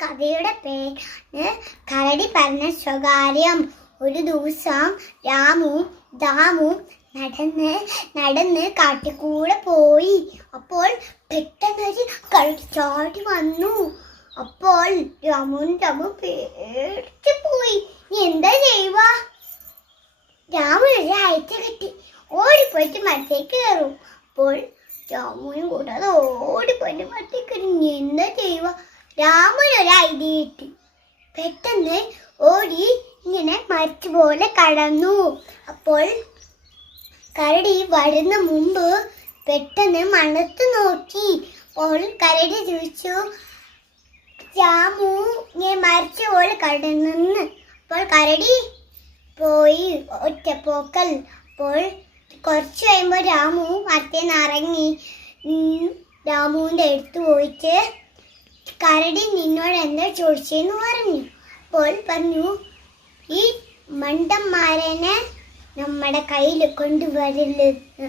കഥയുടെ പേര് കരടി പറഞ്ഞ സ്വകാര്യം. ഒരു ദിവസം രാമുവും ദാമുവും നടന്ന് കാട്ടിക്കൂടെ പോയി. അപ്പോൾ പെട്ടെന്നൊരു കരടി ചാടി വന്നു. അപ്പോൾ രാമു പേടിച്ചു പോയി. എന്താ ചെയ്യുക? രാമു ഒരു അയച്ച കെട്ടി ഓടിപ്പോയിട്ട് മരത്തേക്ക് കയറും. അപ്പോൾ രാമുവിനും കൂടാതെ ഓടിപ്പോയിട്ട് മരത്തേക്ക് കയറി. എന്താ ചെയ്യുക? രാമുനൊരു ഐഡിയ കിട്ടി. പെട്ടെന്ന് ഓടി ഇങ്ങനെ മരിച്ച പോലെ കടന്നു. അപ്പോൾ കരടി വരുന്ന മുമ്പ് പെട്ടെന്ന് മണത്ത് നോക്കി. അപ്പോൾ കരടി ചോദിച്ചു, രാമു ഇങ്ങനെ മരിച്ച പോലെ കടന്നെന്ന്. അപ്പോൾ കരടി പോയി ഒറ്റപ്പോക്കൽ. അപ്പോൾ കുറച്ച് കഴിയുമ്പോൾ രാമു മരത്തേന്ന് ഇറങ്ങി രാമുവിൻ്റെ അടുത്ത് പോയിട്ട്, കരടി നിന്നോട് എന്താ ചോദിച്ചെന്ന് പറഞ്ഞു. അപ്പോൾ പറഞ്ഞു, ഈ മണ്ടന്മാരനെ നമ്മുടെ കയ്യിൽ കൊണ്ടുവരില്ലെന്ന്.